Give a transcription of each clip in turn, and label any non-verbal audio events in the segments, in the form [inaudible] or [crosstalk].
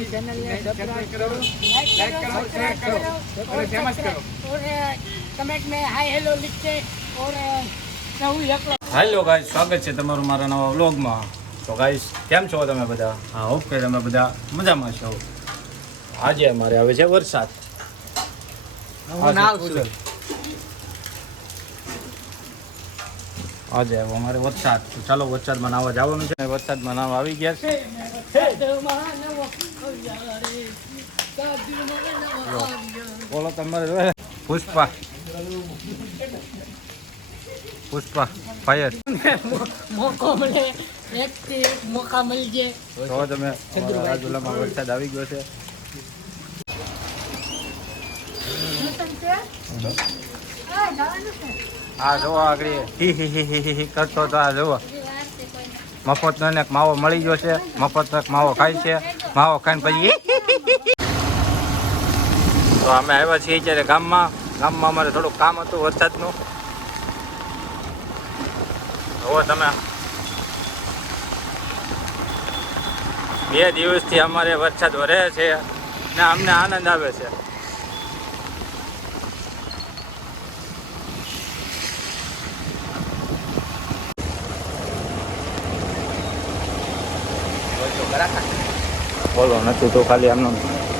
આપણી ચેનલને સબસ્ક્રાઇબ કરો. લાઈક કરો શેર કરો. અને ફેમસ કરો. ઓર કમેન્ટ મે હાય હેલો લિખે ઓર હેલો ગાઈસ સ્વાગત છે તમારું મારા નવા વ્લોગમાં. તો ગાઈસ કેમ છો તમે બધા? હા ઓકે તમે બધા મજામાં છો. આજે અમારે આવે છે વરસાદ. આજે અમારે વરસાદ. ચાલો વરસાદમાં નાવા જવાનું છે. વરસાદમાં નાવા આવી ગયા છે. બોલો તમારે પુષ્પા. પુષ્પા ફાયર મોકો મળે એક થી એક મોકા મળી જાય તો તમે રાજુલામાં વરસાદ આવી ગયો છે. આ જોવો આગળ. હી હી હી હી કરતો તો આ જોવો મફતનો એક માવો મળી ગયો છે. મફતનો માવો ખાય છે. માવો ખાઈને પછી. તો અમે આવ્યા છીએ જ્યારે ગામમાં. ગામમાં અમારે થોડુંક કામ હતું વરસાદનું. હવે, તમે બે દિવસથી અમારે વરસાદ વરે છે ને અમને આનંદ આવે છે. બોલો નથી તો ખાલી આમનો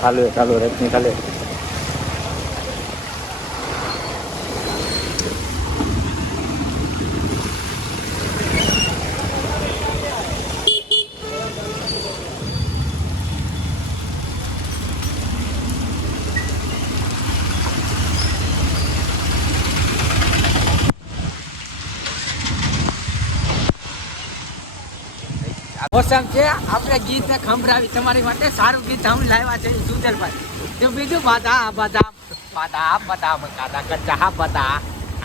ચાલુ ચાલુ રેતની ખાલી. મોસમ છે. આપણે ગીત ખંભરાવી તમારી માટે સારું ગીત સાંભળી લાવ્યા છે સુંદરભાઈ. તો બીજું બાધા બાધા બાધા બાધા કાદા કચ્ચા બાધા.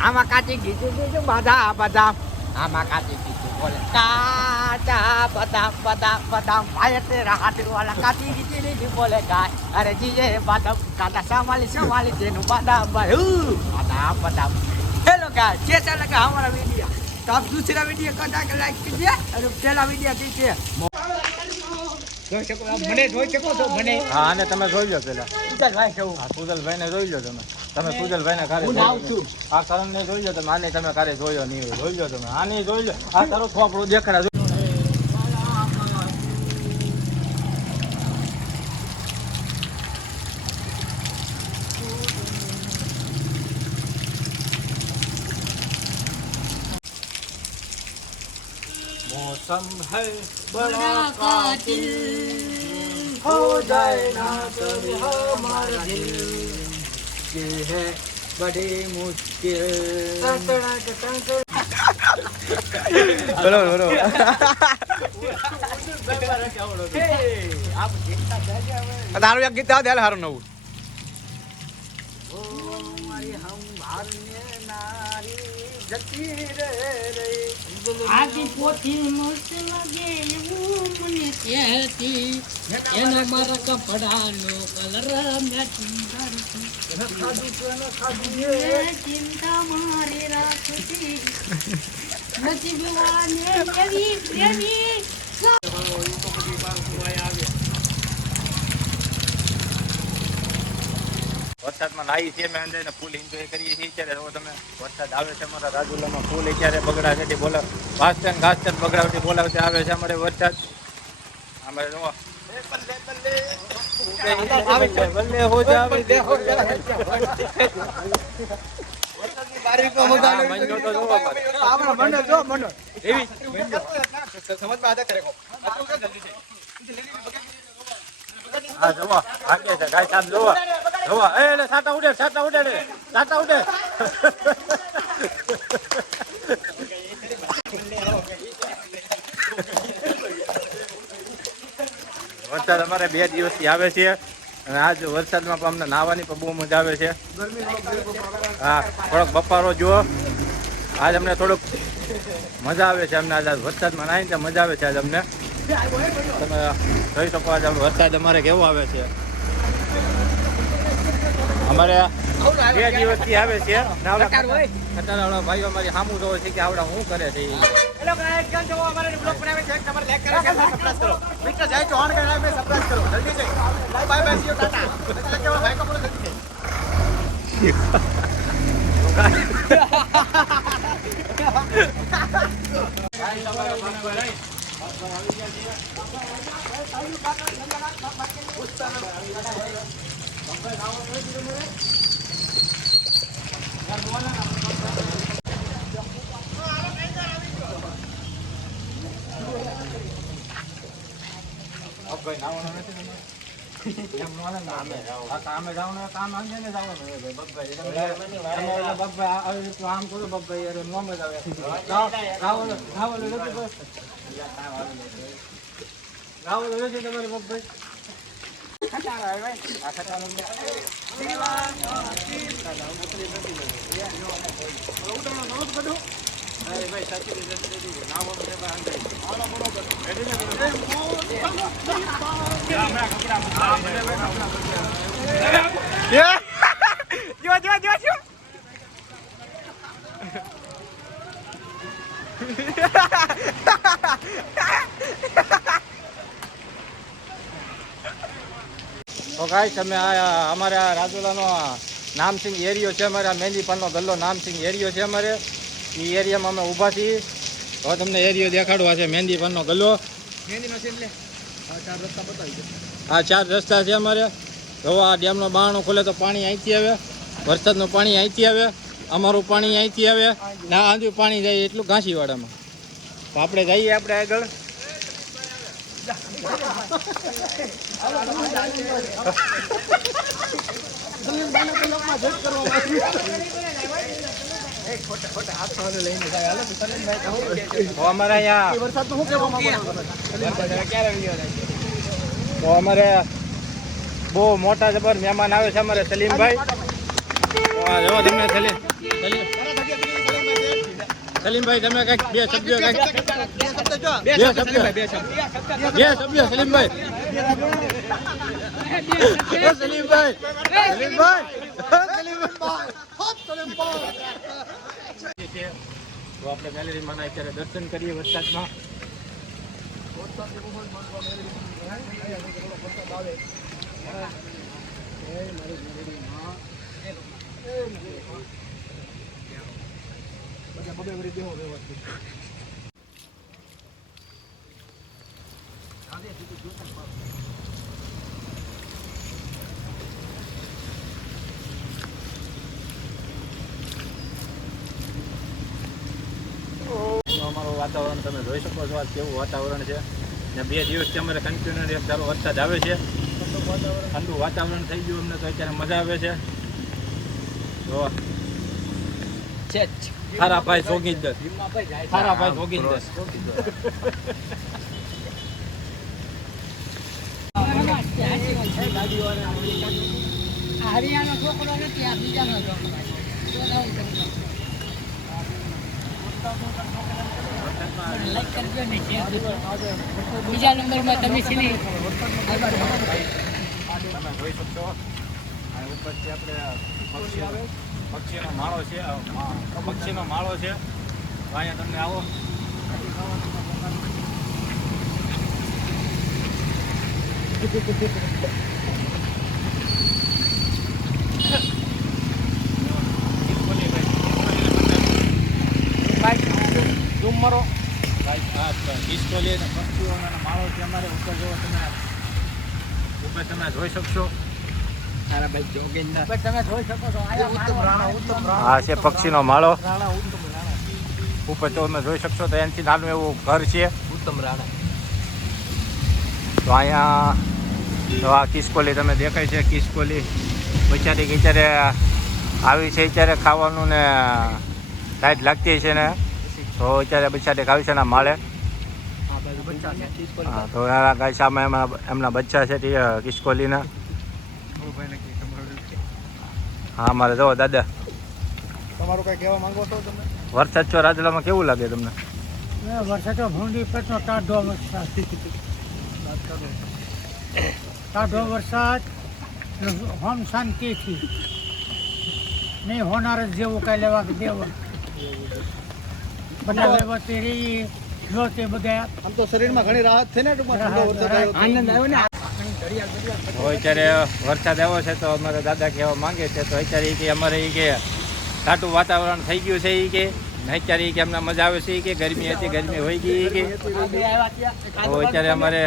આમાં કાચી ગીતું, બીજું બાધા બાધા. આમાં કાચી ગીતું, બોલે, કાચા, બધા બધા બધા, માય તે રાહત કાચી ગીતી લીધી બોલે, ગાય. અરે જીએ, બાધા કાદા સામાલી સામાલી જેનું બાધા બાહુ બાધા બાધા. હેલો, ગાય, જે ચાલે કે અમારા વીડિયો तो आप दूसरा वीडियो को जाकर लाइक कीजिए और पहला वीडियो कीजिए જોઈ શકો આપ મને જોઈ શકો છો મને હા આને તમે જોઈ લો પેલા ભાઈ કેવું હા સુજલભાઈને જોઈ લો તમે તમે સુજલભાઈને કારે હું નાવ છું. આ કરણને જોઈ લો તમે આને તમે કારે જોયો નહીં હોય. જોઈ લો તમે આને જોઈ લો આ તારો થોપડું દેખાડા मौसम है बड़ा कातिल हो जाए ना कभी हमारा दिल ये है बड़ी मुश्किल बरोबर बरोबर તારું એક ગીત આવે હારું નવું આજી પોથી મસ્ત લાગે એવું મને એના મારા કપડાનો કલર મેચિંગ ચિંતા મારી રાખતી નથી ભગવાને વરસાદમાં નાહી છે મેં અંદર ફૂલ એન્જોય કરીએ છીએ ત્યારે હવે તમે વરસાદ આવે છે અમારા રાજુલામાં ફૂલ અત્યારે બગડાટી બોલા વાસ્તન ઘાસ્તન બગડાવટી બોલાવતી આવે છે અમારે વરસાદ અમારે જો જોવો અમારે. એવી હા જોવો ભાગે છે જોવો જોવો. એ સાટા ઉડે સાટા ઉડે સાટા ઉડે. વરસાદ અમારે બે દિવસથી આવે છે. અને આજ વરસાદમાં પણ અમને નાહવાની પણ બહુ મજા આવે છે. હા, થોડોક બપારો જુઓ. આજ અમને થોડુંક મજા આવે છે અમને આજ વરસાદમાં નાહીને મજા આવે છે આજ અમને. તમે જોઈ શકો આજે વરસાદ અમારે કેવો આવે છે. અમારે બે. દિવસથી આવે છે. કટારવાળા ભાઈઓ અમારી સામું જોવે છે કે આવડા શું કરે છે. હેલો ગાઈસ કેમ છો? અમારે બ્લોગ બનાવે છે તમારે લાઈક કરો કે સબસ્ક્રાઇબ કરો. મિત્ર જાય તો ઓન કરીને સબસ્ક્રાઇબ કરો. જલ્દી જઈ. Bye bye see you tata એટલે કે ભાઈ કપડો જલ્દી જઈ. [laughs] [laughs] [laughs] આ કામે જવાનું, કામ અંગેને જવાનું હોય ભાઈ, બગભાઈ. તમે- તમે ઓલા બગભાઈ આ- આવી રીતનું આમ કરો બગભાઈ, અરે નોમ જ આવે. ગાવ- ગાવોલો- ગાવોલો નથી બસ. ગાવોલો નથી તમારે બગભાઈ? આ ખટારો અરે ભાઈ, સાચી રીતે નથી દીધું. નામ વગર એમાં અંગાઈ. જો જો જો જો ગાઈસ તમે આ અમારે આ રાજુલાનો નામસિંગ એરિયો છે અમારે આ મહેંદીપાનનો ગલ્લો નામસિંગ એરિયો છે અમારે. એ એરિયામાં અમે ઊભા છીએ. હવે તમને એરિયો દેખાડવા છે મહેંદીપાનનો ગલ્લો. હા ચાર રસ્તા છે અમારે. હવે આ ડેમનો બારણો ખોલે તો પાણી અહીંથી આવે. વરસાદનું પાણી અહીંથી આવે. અમારું પાણી અહીંથી આવે. ના આંધ્યું પાણી જાય એટલું ઘાંસીવાડામાં. તો આપણે જઈએ આપણે આગળ. [laughs] અમારે બહુ મોટા જબર મહેમાન આવે છે અમારે સલીમભાઈ. જો તમને સલીમ સલીમભાઈ તમે કંઈક બે શબ્દો કંઈક બે શબ્દો બે શબ્દો બે શબ્દો. સલીમભાઈ. સલીમભાઈ. સલીમભાઈ. તો આપણે ગેલેરીમાં અત્યારે દર્શન કરીએ વરસાદમાં. તો અમારું વાતાવરણ તમે જોઈ શકો છો, આ કેવું વાતાવરણ છે. ને બે દિવસથી અમારે કન્ટિન્યુ એક ધારો વરસાદ આવે છે. ઠંડુ વાતાવરણ થઈ ગયું અમને તો અત્યારે મજા આવે છે. જો. છે જ. ખારા ભાઈ જોગીંદર ખારા ભાઈ જોગીંદર હરિયાનો છોકરો નથી આ બીજાનો છોકરો. બીજા નંબરમાં તમે છે ને તમે જોઈ શકશો આપણે પક્ષીનો પક્ષીનો માળો છે પક્ષીનો માળો છે. અહીંયા તમને આવો. ડુમરો ડિસ્કોલી પક્ષીઓનો માળો છે. અમારે ઉપર જો તમે. ઉપર તમે જોઈ શકશો. તારા ભાઈ જોગીંદર. પણ તમે જોઈ શકો છો પક્ષીનો માળો. ઉપર તો તમે જોઈ શકશો તો એનાથી નાનું એવું ઘર છે. ઉત્તમ રાણા. તો અહીંયા તો આ કિસકોલી તમે દેખાય છે કિસકોલી બચારી કે અત્યારે આવી છે અત્યારે ખાવાનું ને ટાઈટ લાગતી છે ને. તો અત્યારે બચારી આવી છે ને માળે. હા, તો આ ગાય સામે એમના એમના બચ્ચા છે તે કિસકોલીના. હા મારે જો દાદા. તમારું કઈ કહેવા માંગો છો તમે? વરસાદ છો રાજલામાં કેવું લાગે તમને? વર્ષે ભૂંડી પેટનો ટાઢો વરસાદ. ટાઢો વરસાદ હોમ શાંતિથી. નહીં હોનાર જ જેવું કઈ લેવા કે દેવા. બધા વ્યવસ્થિત રહી જો તે બધા આમ તો શરીરમાં ઘણી રાહત થઈ ને વરસાદ. આનંદ આવ્યો ને? અત્યારે વરસાદ આવ્યો છે તો અમારા દાદા કહેવા માંગે છે તો અત્યારે એ કે અમારે એ કે ટાટું વાતાવરણ થઈ ગયું છે એ કે અત્યારે કે અમને મજા આવે છે ઈ કે ગરમી હતી ગરમી હોય ગઈ કે અત્યારે અમારે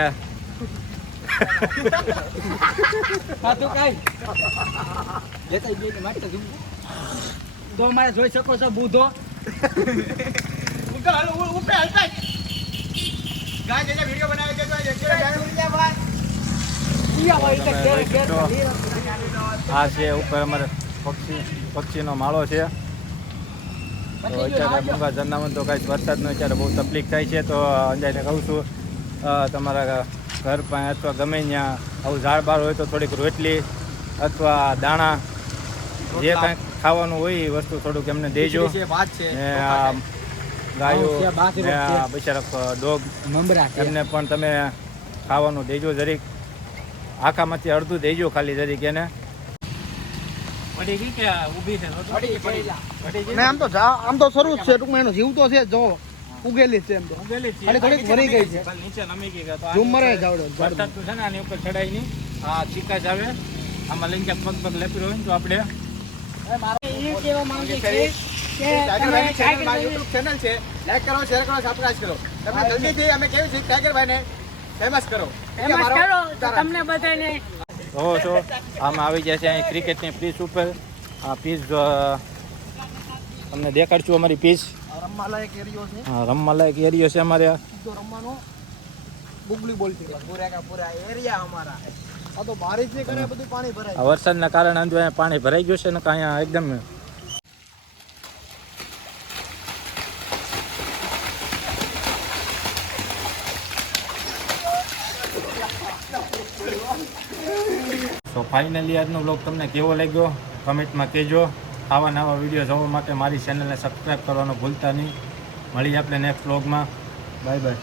તો અમારે જોઈ શકો છો બુધો. ગાય વીડિયો બનાવે છે તો એ અત્યારે જાય. તમે જોઈ શકશો આ છે ઉપર અમારે પક્ષી પક્ષીનો માળો છે. તો અત્યારે મૂંગા જનાવન તો કાંઈ વરસાદનો અત્યારે બહુ તકલીફ થાય છે તો અંજાઈને કહું છું તમારા ઘર પાસે અથવા ગમે ત્યાં આવું ઝાડ બાર હોય તો થોડીક રોટલી અથવા દાણા જે કાંઈ ખાવાનું હોય એ વસ્તુ થોડુંક એમને દેજો. ગાયો બિચારા ડોગ એમને પણ તમે ખાવાનું દેજો જરીક. આખામાંથી અડધું દેજો ખાલી તરીકે એને પડી ગઈ કે ઊભી છે? ને આમ તો આમ તો શરૂ છે ટૂંકમાં એનો જીવ તો છે જો ઉગેલી છે એમ તો. ખાલી થોડીક વરી ગઈ છે. નીચે નમી ગઈ તો ઝુમ્મરે જાવડો વરસાદ તો છે ને આની ઉપર ચડાય નહીં. આ ચીકાશ આવે. આમાં લઈને ક્યાંક પગ પગ લેપી હોય તો આપણે એ કહેવા માંગે છે ચેનલ છે લાઈક કરો શેર કરો સબસ્ક્રાઇબ કરો. તમે જલ્દીથી અમે કેવું છે ટાઈગરભાઈને ફેમસ કરો. ફેમસ. તમને બધાને જોવો છો આમાં આવી જાય છે અહીં ક્રિકેટની પીચ ઉપર. આ પીચ તમને દેખાડશું અમારી પીચ. રમવા લાયક એરિયો છે. હા રમવા એરિયો છે અમારે. રમવાનો. બુગલી બોલ પૂરા કા પૂરા એરિયા અમારા. આ તો બારિશ ને કરે બધું પાણી ભરાય. વરસાદના કારણે અહીંયા પાણી ભરાઈ ગયું છે ને કાંઈ અહીંયા એકદમ ફાઇનલી આજનો બ્લોગ તમને કેવો લાગ્યો? કમેન્ટમાં કહેજો. આવા નવા વીડિયો જોવા માટે મારી ચેનલને સબસ્ક્રાઈબ કરવાનું ભૂલતા નહીં. મળી આપણે નેક્સ્ટ બ્લોગમાં બાય બાય